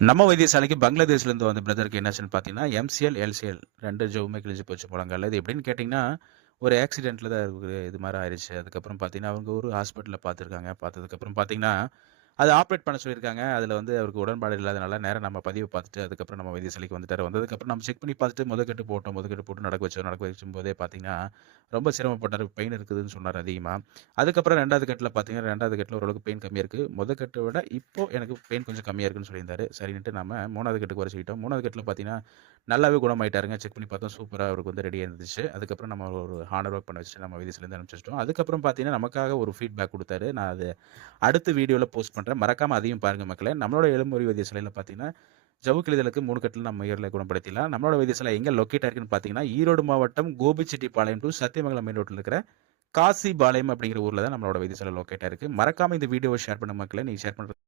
நம்ம வைத்தியசாலைக்கு பங்களாதேஷ்லேருந்து வந்த பிரதருக்கு என்னாச்சுன்னு பார்த்தீங்கன்னா எம்சிஎல் எல்சிஎல் ரெண்டு ஜவுமே கிழிஞ்சு போச்சு போலங்கல்ல. இது எப்படின்னு கேட்டிங்கன்னா ஒரு ஆக்சிடென்ட்டில் தான் இருக்கு இது மாதிரி ஆயிடுச்சு. அதுக்கப்புறம் பார்த்தீங்கன்னா அவங்க ஒரு ஹாஸ்பிட்டலில் பார்த்துருக்காங்க பார்த்ததுக்கப்புறம் பார்த்தீங்கன்னா அதை ஆப்ரேட் பண்ண சொல்லியிருக்காங்க. அதில் வந்து அவருக்கு உடன்பாடு இல்லாதனால நேரம் நம்ம பதிவு பார்த்துட்டு அதுக்கப்புறம் நம்ம வைத்தியசாலைக்கு வந்துட்டார். வந்ததுக்கப்புறம் நம்ம செக் பண்ணி பார்த்துட்டு முதக்கட்டு போட்டோம். முதக்கட்டு போட்டு நடக்க வச்சோம். நடக்க வச்சும் போதே பார்த்தீங்கன்னா ரொம்ப சிரமப்பட்டார். பெயின் இருக்குதுன்னு சொன்னார் அதிகமாக அதுக்கப்புறம் ரெண்டாவது கட்டில் பார்த்தீங்கன்னா ரெண்டாவது கட்டில் ஓரளவுக்கு பெயின் கம்மியாக இருக்குது முதக்கட்டை விட இப்போ எனக்கு பெயின் கொஞ்சம் கம்மியாக இருக்குன்னு சொல்லியிருந்தாரு. சரின்ட்டு நம்ம மூணாவது கட்டுக்கு வரைச்சிக்கிட்டோம் மூணாவது கட்டில் பார்த்தீங்கன்னா நல்லாவே குணமாயிட்டாருங்க. செக் பண்ணி பார்த்தோம். சூப்பராக அவருக்கு வந்து ரெடியாக இருந்துச்சு. அதுக்கப்புறம் நம்ம ஒரு ஹார்ட் ஒர்க் பண்ண வச்சுட்டு நம்ம விதிசிலேருந்து அனுப்பிச்சிட்டோம் அதுக்கப்புறம் பார்த்தீங்கன்னா நமக்காக ஒரு ஃபீட்பேக் கொடுத்தாரு. நான் அது அடுத்த வீடியோவில் போஸ்ட் பண்ணுறேன் மறக்காமல் அதையும் பாருங்கள் மக்களே. நம்மளோட எலும்புரி வைத்தியசாலையில் பார்த்தீங்கன்னா ஜவு கிளிதலுக்கு மூணு கட்டில் நம்ம உயரில் குணப்படுத்திடலாம். நம்மளோட வைத்தியசாலை எங்கே லொக்கேட் ஆயிருக்குன்னு பார்த்தீங்கன்னா ஈரோடு மாவட்டம் கோபிச்செட்டிப்பாளையம் டு சத்தியமங்கலம் மெயின் ரோட்டில் இருக்கிற காசி பாளையம் அப்படிங்கிற ஊரில் தான் நம்மளோட வைத்தியசாலை லொக்கேட்டாக இருக்குது மறக்காமல் இந்த வீடியோவை ஷேர் பண்ண மக்களை. நீங்கள் ஷேர் பண்ணுறது